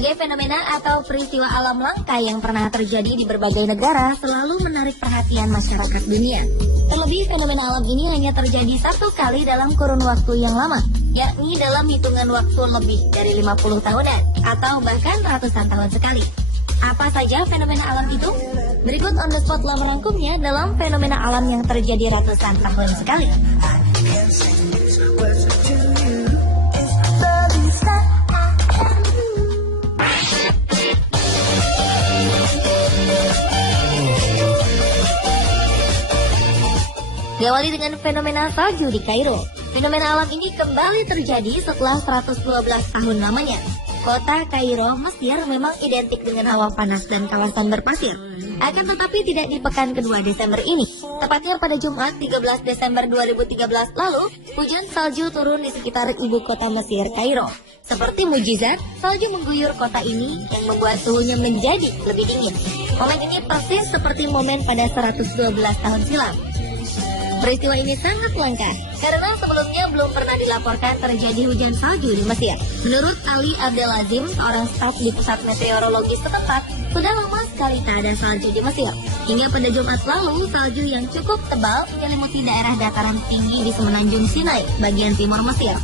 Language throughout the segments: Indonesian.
Berbagai fenomena atau peristiwa alam langka yang pernah terjadi di berbagai negara selalu menarik perhatian masyarakat dunia. Terlebih fenomena alam ini hanya terjadi satu kali dalam kurun waktu yang lama, yakni dalam hitungan waktu lebih dari 50 tahunan atau bahkan ratusan tahun sekali. Apa saja fenomena alam itu? Berikut On The Spot telah merangkumnya dalam fenomena alam yang terjadi ratusan tahun sekali. Diawali dengan fenomena salju di Kairo. Fenomena alam ini kembali terjadi setelah 112 tahun lamanya. Kota Kairo, Mesir memang identik dengan hawa panas dan kawasan berpasir. Akan tetapi tidak di pekan kedua Desember ini. Tepatnya pada Jumat 13 Desember 2013 lalu, hujan salju turun di sekitar ibu kota Mesir, Kairo. Seperti mujizat, salju mengguyur kota ini yang membuat suhunya menjadi lebih dingin. Momen ini persis seperti momen pada 112 tahun silam. Peristiwa ini sangat langka karena sebelumnya belum pernah dilaporkan terjadi hujan salju di Mesir. Menurut Ali Abdelazim, seorang staf di pusat meteorologi setempat, sudah lama sekali tak ada salju di Mesir. Hingga pada Jumat lalu, salju yang cukup tebal menyelimuti daerah dataran tinggi di semenanjung Sinai, bagian timur Mesir.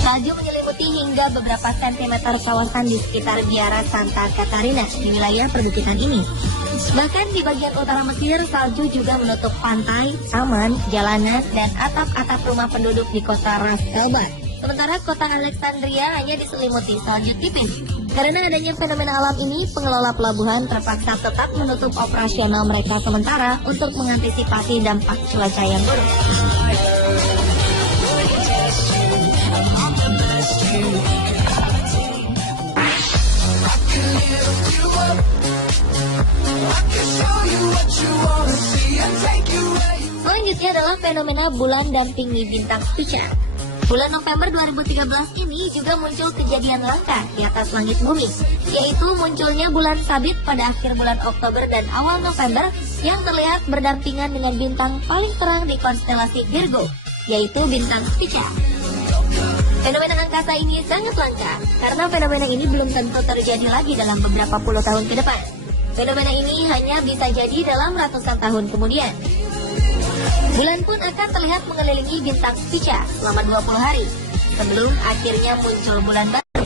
Salju menyelimuti hingga beberapa sentimeter kawasan di sekitar biara Santa Catarina di wilayah perbukitan ini. Bahkan di bagian utara Mesir, salju juga menutup pantai, taman, jalanan, dan atap-atap rumah penduduk di kota Ras Elba. Sementara kota Alexandria hanya diselimuti salju tipis. Karena adanya fenomena alam ini, pengelola pelabuhan terpaksa tetap menutup operasional mereka sementara untuk mengantisipasi dampak cuaca yang buruk. Selanjutnya adalah fenomena bulan dampingi bintang Spica. Bulan November 2013 ini juga muncul kejadian langka di atas langit bumi, yaitu munculnya bulan sabit pada akhir bulan Oktober dan awal November yang terlihat berdampingan dengan bintang paling terang di konstelasi Virgo, yaitu bintang Spica. Fenomena angkasa ini sangat langka karena fenomena ini belum tentu terjadi lagi dalam beberapa puluh tahun ke depan. Fenomena ini hanya bisa jadi dalam ratusan tahun kemudian. Bulan pun akan terlihat mengelilingi bintang Spica selama 20 hari sebelum akhirnya muncul bulan baru.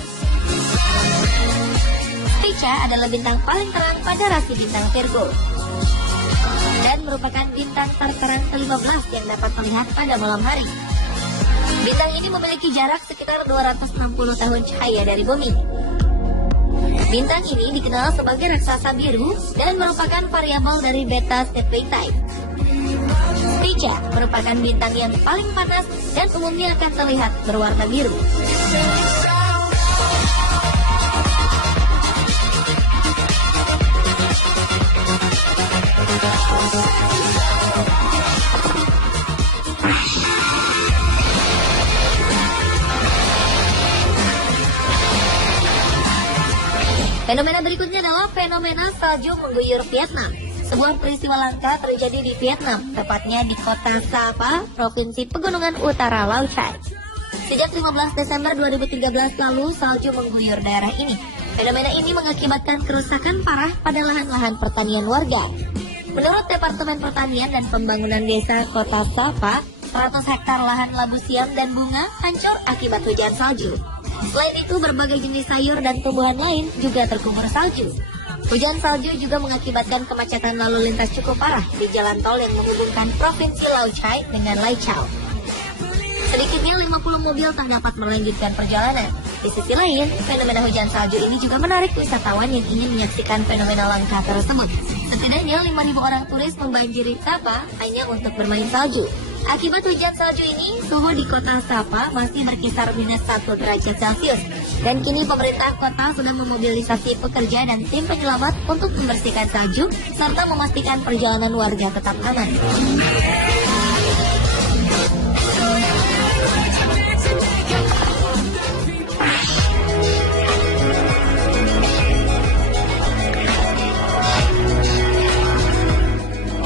Spica adalah bintang paling terang pada rasi bintang Virgo dan merupakan bintang terterang ke-15 yang dapat terlihat pada malam hari. Bintang ini memiliki jarak sekitar 260 tahun cahaya dari bumi. Bintang ini dikenal sebagai raksasa biru dan merupakan variabel dari Beta Cephei. Spica merupakan bintang yang paling panas dan umumnya akan terlihat berwarna biru. Fenomena berikutnya adalah fenomena salju mengguyur Vietnam. Sebuah peristiwa langka terjadi di Vietnam, tepatnya di kota Sapa, Provinsi Pegunungan Utara Lao Cai. Sejak 15 Desember 2013 lalu, salju mengguyur daerah ini. Fenomena ini mengakibatkan kerusakan parah pada lahan-lahan pertanian warga. Menurut Departemen Pertanian dan Pembangunan Desa Kota Sapa, 100 hektar lahan labu siam dan bunga hancur akibat hujan salju. Selain itu, berbagai jenis sayur dan tumbuhan lain juga terkubur salju. Hujan salju juga mengakibatkan kemacetan lalu lintas cukup parah di jalan tol yang menghubungkan Provinsi Lao Cai dengan Lai Chau. Sedikitnya 50 mobil tak dapat melanjutkan perjalanan. Di sisi lain, fenomena hujan salju ini juga menarik wisatawan yang ingin menyaksikan fenomena langka tersebut. Setidaknya 5.000 orang turis membanjiri Sapa hanya untuk bermain salju. Akibat hujan salju ini, suhu di kota Sapa masih berkisar minus 1 derajat Celcius. Dan kini pemerintah kota sudah memobilisasi pekerja dan tim penyelamat untuk membersihkan salju serta memastikan perjalanan warga tetap aman.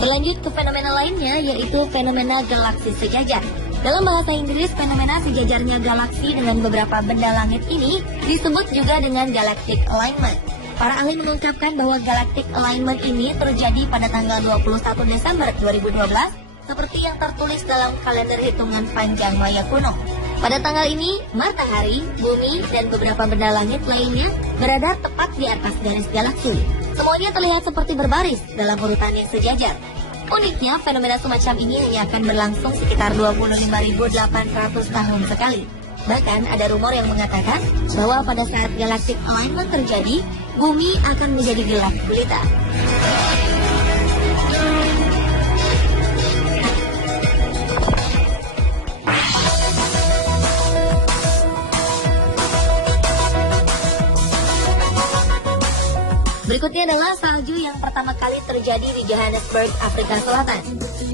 Berlanjut ke fenomena lainnya, yaitu fenomena galaksi sejajar. Dalam bahasa Inggris, fenomena sejajarnya galaksi dengan beberapa benda langit ini disebut juga dengan galactic alignment. Para ahli mengungkapkan bahwa galactic alignment ini terjadi pada tanggal 21 Desember 2012, seperti yang tertulis dalam kalender hitungan panjang Maya kuno. Pada tanggal ini, matahari, bumi, dan beberapa benda langit lainnya berada tepat di atas garis galaksi. Semuanya terlihat seperti berbaris dalam urutan yang sejajar. Uniknya, fenomena semacam ini hanya akan berlangsung sekitar 25.800 tahun sekali. Bahkan ada rumor yang mengatakan bahwa pada saat galactic alignment terjadi, bumi akan menjadi gelap gulita. Berikutnya adalah salju yang pertama kali terjadi di Johannesburg, Afrika Selatan.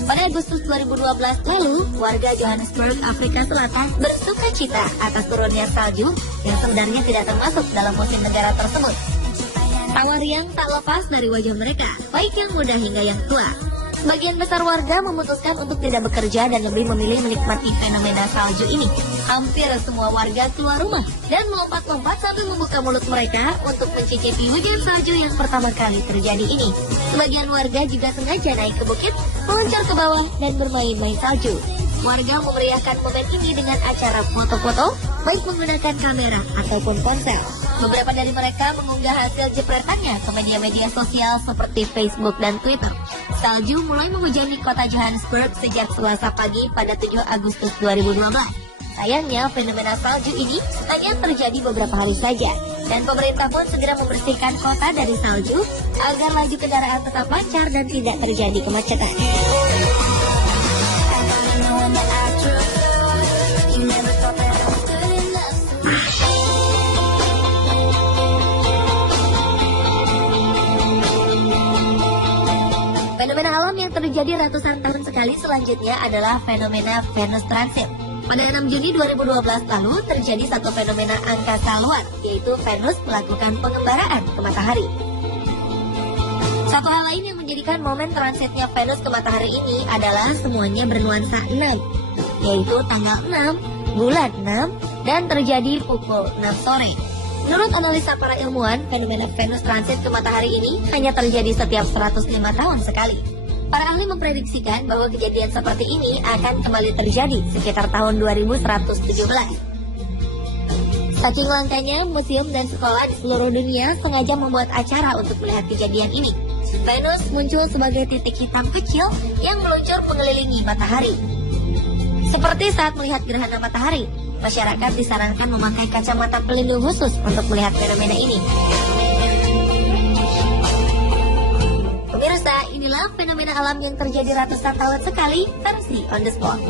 Pada Agustus 2012 lalu, warga Johannesburg, Afrika Selatan bersuka cita atas turunnya salju yang sebenarnya tidak termasuk dalam musim negara tersebut. Tawa riang tak lepas dari wajah mereka, baik yang muda hingga yang tua. Sebagian besar warga memutuskan untuk tidak bekerja dan lebih memilih menikmati fenomena salju ini. Hampir semua warga keluar rumah dan melompat-lompat sambil membuka mulut mereka untuk mencicipi hujan salju yang pertama kali terjadi ini. Sebagian warga juga sengaja naik ke bukit, meluncur ke bawah, dan bermain-main salju. Warga memeriahkan momen ini dengan acara foto-foto, baik menggunakan kamera ataupun ponsel. Beberapa dari mereka mengunggah hasil jepretannya ke media-media sosial seperti Facebook dan Twitter. Salju mulai menghujani kota Johannesburg sejak Selasa pagi pada 7 Agustus 2012. Sayangnya, fenomena salju ini hanya terjadi beberapa hari saja, dan pemerintah pun segera membersihkan kota dari salju agar laju kendaraan tetap lancar dan tidak terjadi kemacetan. Fenomena alam yang terjadi ratusan tahun sekali selanjutnya adalah fenomena Venus Transit. Pada 6 Juni 2012 lalu terjadi satu fenomena angkasa luar, yaitu Venus melakukan pengembaraan ke matahari. Satu hal lain yang menjadikan momen transitnya Venus ke matahari ini adalah semuanya bernuansa 6, yaitu tanggal 6, bulan 6, dan terjadi pukul 6 sore. Menurut analisa para ilmuwan, fenomena Venus transit ke matahari ini hanya terjadi setiap 105 tahun sekali. Para ahli memprediksikan bahwa kejadian seperti ini akan kembali terjadi sekitar tahun 2117. Saking langkanya, museum dan sekolah di seluruh dunia sengaja membuat acara untuk melihat kejadian ini. Venus muncul sebagai titik hitam kecil yang meluncur mengelilingi matahari. Seperti saat melihat gerhana matahari, masyarakat disarankan memakai kacamata pelindung khusus untuk melihat fenomena ini. Pemirsa, inilah fenomena alam yang terjadi ratusan tahun sekali versi on the spot.